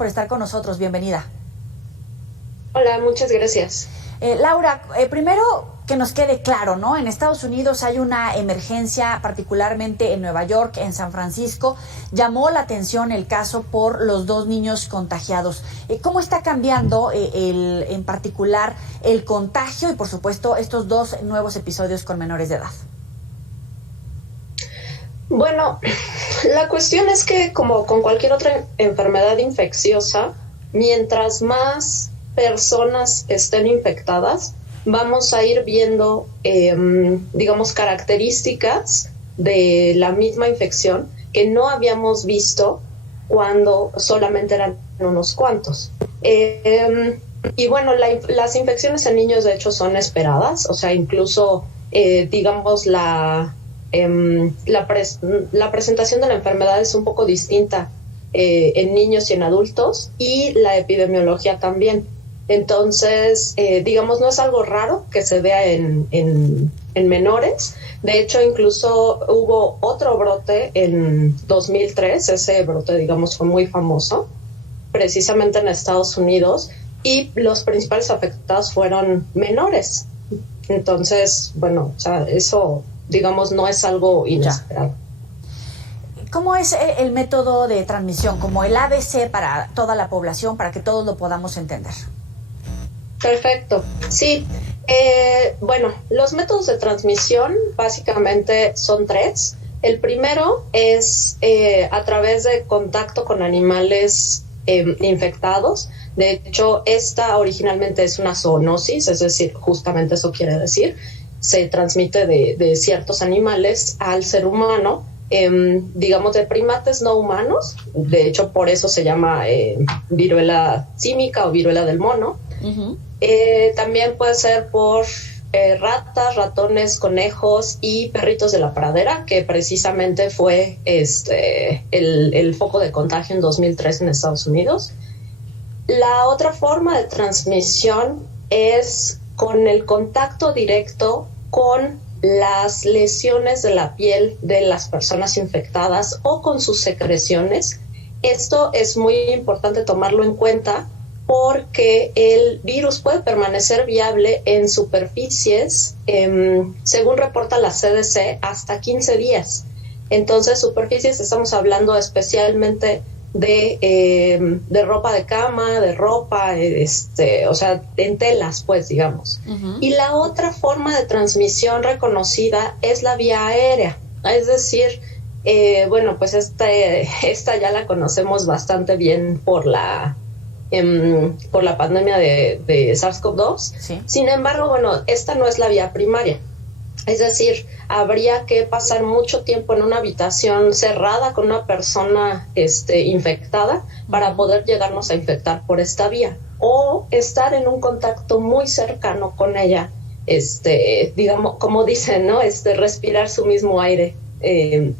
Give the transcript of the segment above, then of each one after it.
por estar con nosotros. Bienvenida. Hola, muchas gracias. Laura, primero que nos quede claro, ¿no? En Estados Unidos hay una emergencia, particularmente en Nueva York, en San Francisco. Llamó la atención el caso por los 2 niños contagiados. ¿Cómo está cambiando en particular el contagio y, por supuesto, estos 2 nuevos episodios con menores de edad? Bueno, la cuestión es que, como con cualquier otra enfermedad infecciosa, mientras más personas estén infectadas, vamos a ir viendo, digamos, características de la misma infección que no habíamos visto cuando solamente eran unos cuantos. Y bueno, las infecciones en niños de hecho son esperadas, o sea, incluso, digamos, la presentación de la enfermedad es un poco distinta en niños y en adultos, y la epidemiología también. Entonces, digamos, no es algo raro que se vea en menores. De hecho, incluso hubo otro brote en 2003, ese brote, digamos, fue muy famoso, precisamente en Estados Unidos, y los principales afectados fueron menores. Entonces, bueno, o sea, eso, digamos, no es algo inesperado. ¿Cómo es el método de transmisión, como el ABC para toda la población, para que todos lo podamos entender? Perfecto, sí. Bueno, los métodos de transmisión básicamente son 3. El primero es a través de contacto con animales infectados. De hecho, esta originalmente es una zoonosis, es decir, justamente eso quiere decir, se transmite de ciertos animales al ser humano, digamos de primates no humanos. De hecho, por eso se llama viruela símica o viruela del mono. Uh-huh. También puede ser por ratas, ratones, conejos y perritos de la pradera, que precisamente fue el foco de contagio en 2003 en Estados Unidos. La otra forma de transmisión es con el contacto directo con las lesiones de la piel de las personas infectadas o con sus secreciones. Esto es muy importante tomarlo en cuenta, porque el virus puede permanecer viable en superficies, según reporta la CDC, hasta 15 días. Entonces, superficies, estamos hablando especialmente de ropa de cama, de ropa, o sea, en telas, pues, digamos. Uh-huh. Y la otra forma de transmisión reconocida es la vía aérea, es decir, bueno, pues esta ya la conocemos bastante bien por la pandemia de SARS-CoV-2. Sí. Sin embargo, bueno, esta no es la vía primaria. Es decir, habría que pasar mucho tiempo en una habitación cerrada con una persona infectada para poder llegarnos a infectar por esta vía, o estar en un contacto muy cercano con ella, digamos, como dicen, ¿no? Respirar su mismo aire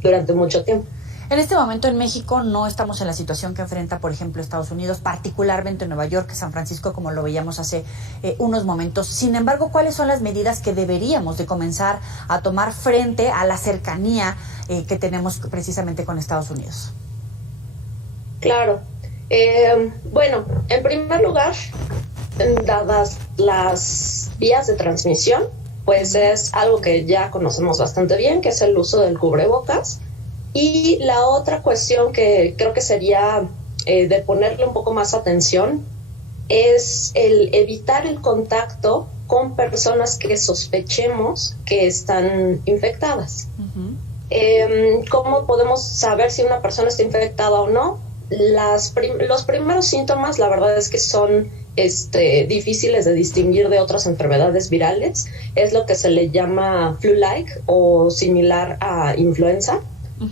durante mucho tiempo. En este momento en México no estamos en la situación que enfrenta, por ejemplo, Estados Unidos, particularmente en Nueva York, San Francisco, como lo veíamos hace unos momentos. Sin embargo, ¿cuáles son las medidas que deberíamos de comenzar a tomar frente a la cercanía que tenemos precisamente con Estados Unidos? Claro. Bueno, en primer lugar, dadas las vías de transmisión, pues es algo que ya conocemos bastante bien, que es el uso del cubrebocas. Y la otra cuestión que creo que sería de ponerle un poco más atención es el evitar el contacto con personas que sospechemos que están infectadas. Uh-huh. ¿Cómo podemos saber si una persona está infectada o no? Los primeros síntomas, la verdad es que son difíciles de distinguir de otras enfermedades virales. Es lo que se le llama flu-like o similar a influenza.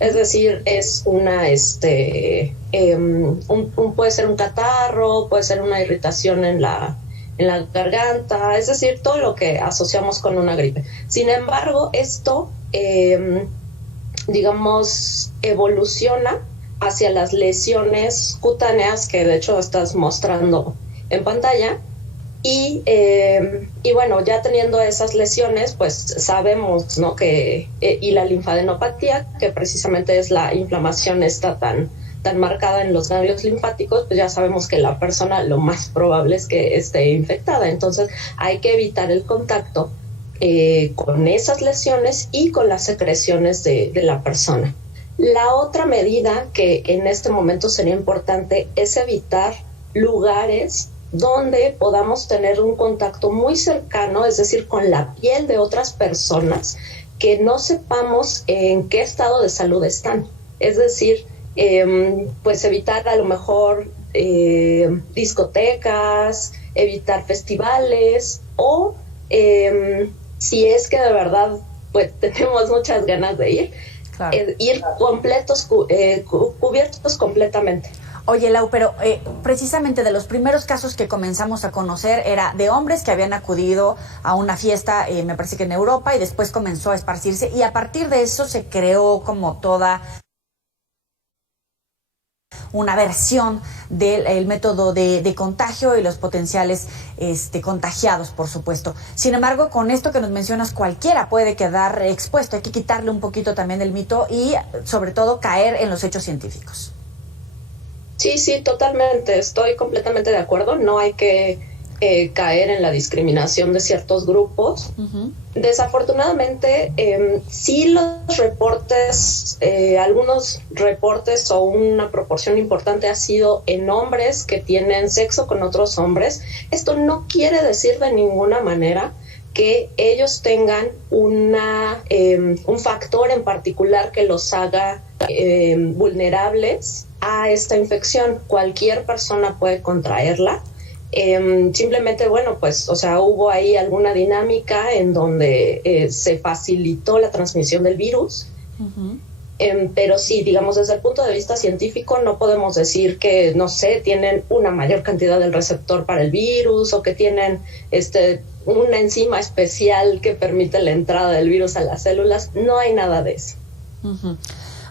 Es decir, es puede ser un catarro, puede ser una irritación en la garganta, es decir, todo lo que asociamos con una gripe. Sin embargo, esto, digamos, evoluciona hacia las lesiones cutáneas, que de hecho estás mostrando en pantalla. Y bueno, ya teniendo esas lesiones, pues sabemos, ¿no? que y la linfadenopatía, que precisamente es la inflamación esta tan tan marcada en los ganglios linfáticos, pues ya sabemos que la persona lo más probable es que esté infectada. Entonces hay que evitar el contacto con esas lesiones y con las secreciones de la persona. La otra medida que en este momento sería importante es evitar lugares donde podamos tener un contacto muy cercano, es decir, con la piel de otras personas que no sepamos en qué estado de salud están. Es decir, pues evitar a lo mejor discotecas, evitar festivales o si es que de verdad pues tenemos muchas ganas de ir, claro, ir completos, cubiertos completamente. Oye, Lau, pero precisamente de los primeros casos que comenzamos a conocer era de hombres que habían acudido a una fiesta, me parece que en Europa, y después comenzó a esparcirse, y a partir de eso se creó como toda una versión del método de contagio y los potenciales contagiados, por supuesto. Sin embargo, con esto que nos mencionas, cualquiera puede quedar expuesto. Hay que quitarle un poquito también del mito y, sobre todo, caer en los hechos científicos. Sí, totalmente. Estoy completamente de acuerdo. No hay que caer en la discriminación de ciertos grupos. Uh-huh. Desafortunadamente, sí los reportes, algunos reportes o una proporción importante ha sido en hombres que tienen sexo con otros hombres. Esto no quiere decir de ninguna manera que ellos tengan un factor en particular que los haga vulnerables a esta infección. Cualquier persona puede contraerla. Simplemente, bueno, pues, o sea, hubo ahí alguna dinámica en donde se facilitó la transmisión del virus. Uh-huh. Pero sí, digamos, desde el punto de vista científico no podemos decir que, no sé, tienen una mayor cantidad del receptor para el virus o que tienen una enzima especial que permite la entrada del virus a las células. No hay nada de eso. Uh-huh.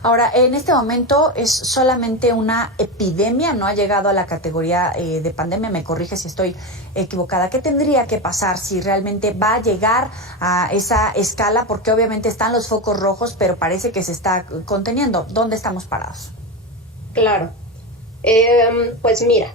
Ahora, en este momento es solamente una epidemia, no ha llegado a la categoría de pandemia, me corrige si estoy equivocada. ¿Qué tendría que pasar si realmente va a llegar a esa escala? Porque obviamente están los focos rojos, pero parece que se está conteniendo. ¿Dónde estamos parados? Claro. Pues mira,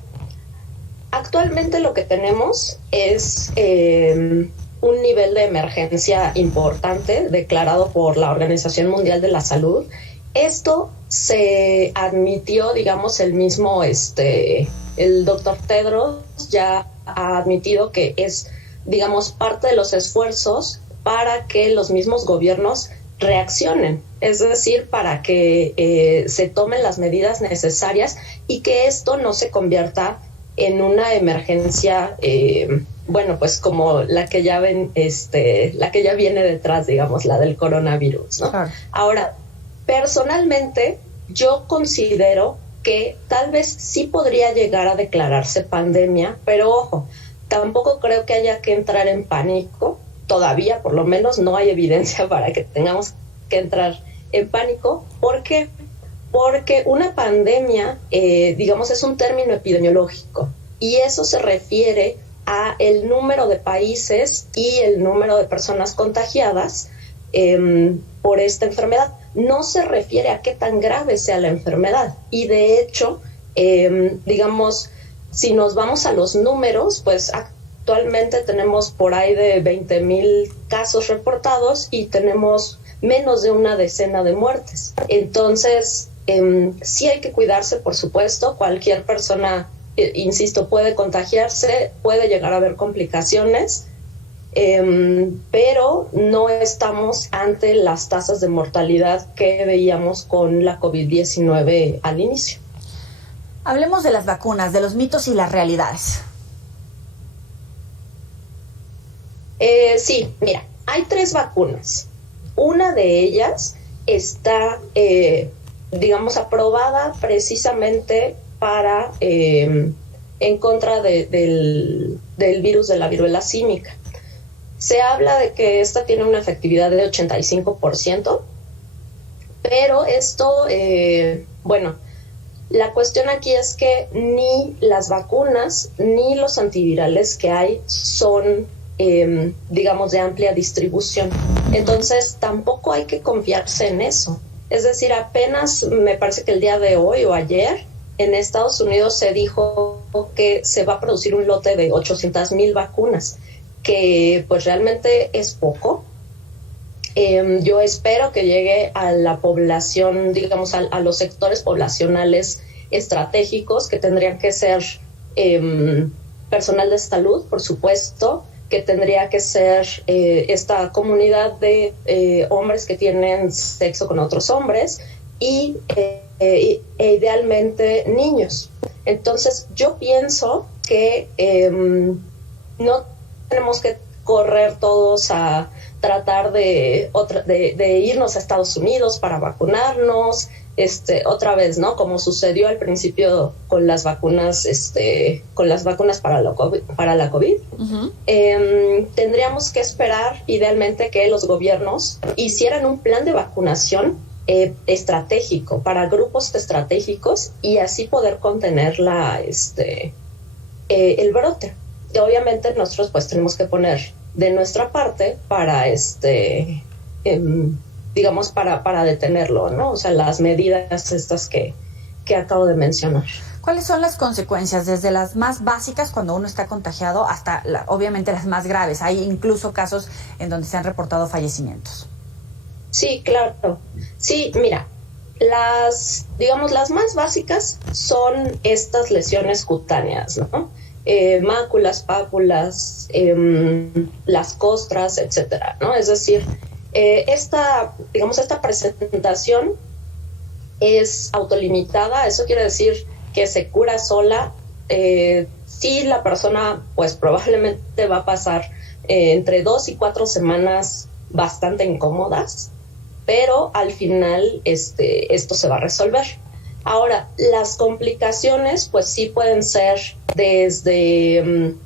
actualmente lo que tenemos es un nivel de emergencia importante declarado por la Organización Mundial de la Salud. Esto se admitió, digamos, el mismo, el doctor Tedros ya ha admitido que es, digamos, parte de los esfuerzos para que los mismos gobiernos reaccionen, es decir, para que se tomen las medidas necesarias y que esto no se convierta en una emergencia, bueno, pues como la que ya ven, la que ya viene detrás, digamos, la del coronavirus, ¿no? Claro. Ahora, personalmente, yo considero que tal vez sí podría llegar a declararse pandemia, pero ojo, tampoco creo que haya que entrar en pánico. Todavía, por lo menos, no hay evidencia para que tengamos que entrar en pánico. ¿Por qué? Porque una pandemia, digamos, es un término epidemiológico y eso se refiere a el número de países y el número de personas contagiadas por esta enfermedad. No se refiere a qué tan grave sea la enfermedad. Y de hecho, digamos, si nos vamos a los números, pues actualmente tenemos por ahí de 20,000 casos reportados y tenemos menos de una decena de muertes. Entonces, sí hay que cuidarse, por supuesto. Cualquier persona, insisto, puede contagiarse, puede llegar a haber complicaciones. Pero no estamos ante las tasas de mortalidad que veíamos con la COVID-19 al inicio. Hablemos de las vacunas, de los mitos y las realidades. Sí, mira, hay 3 vacunas. Una de ellas está, digamos, aprobada precisamente para en contra del virus de la viruela símica. Se habla de que esta tiene una efectividad de 85%, pero esto, bueno, la cuestión aquí es que ni las vacunas ni los antivirales que hay son, digamos, de amplia distribución. Entonces, tampoco hay que confiarse en eso. Es decir, apenas me parece que el día de hoy o ayer en Estados Unidos se dijo que se va a producir un lote de 800,000 vacunas, que pues realmente es poco. Yo espero que llegue a la población, digamos, a los sectores poblacionales estratégicos, que tendrían que ser personal de salud, por supuesto, que tendría que ser esta comunidad de hombres que tienen sexo con otros hombres y idealmente niños. Entonces, yo pienso que no tenemos que correr todos a tratar de irnos a Estados Unidos para vacunarnos, otra vez, ¿no? Como sucedió al principio con las vacunas, para la COVID. Uh-huh. Tendríamos que esperar, idealmente, que los gobiernos hicieran un plan de vacunación estratégico para grupos estratégicos y así poder contener el brote. Y obviamente nosotros pues tenemos que poner de nuestra parte para digamos para detenerlo, ¿no? O sea, las medidas estas que acabo de mencionar. ¿Cuáles son las consecuencias, desde las más básicas cuando uno está contagiado hasta obviamente las más graves? Hay incluso casos en donde se han reportado fallecimientos. Sí, claro. Sí, mira, las más básicas son estas lesiones cutáneas, ¿no? Máculas, pápulas, las costras, etcétera, ¿no? Es decir, esta presentación es autolimitada. Eso quiere decir que se cura sola. Sí, la persona pues probablemente va a pasar entre 2 y 4 semanas bastante incómodas, pero al final esto se va a resolver. Ahora, las complicaciones pues sí pueden ser desde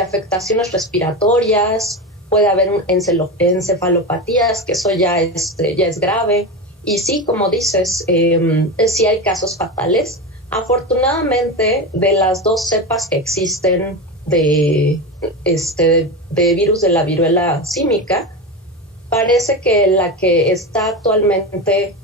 afectaciones respiratorias, puede haber encefalopatías, que eso ya es grave. Y sí, como dices, sí hay casos fatales. Afortunadamente, de las 2 cepas que existen de virus de la viruela símica, parece que la que está actualmente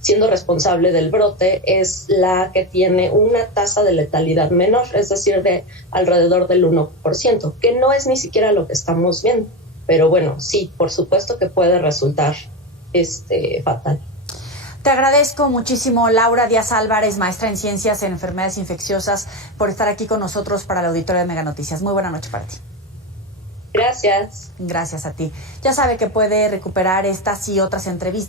siendo responsable del brote es la que tiene una tasa de letalidad menor, es decir, de alrededor del 1%, que no es ni siquiera lo que estamos viendo. Pero bueno, sí, por supuesto que puede resultar fatal. Te agradezco muchísimo, Laura Díaz Álvarez, maestra en Ciencias en Enfermedades Infecciosas, por estar aquí con nosotros para la auditoría de Mega Noticias. Muy buena noche para ti. Gracias. Gracias a ti. Ya sabe que puede recuperar estas y otras entrevistas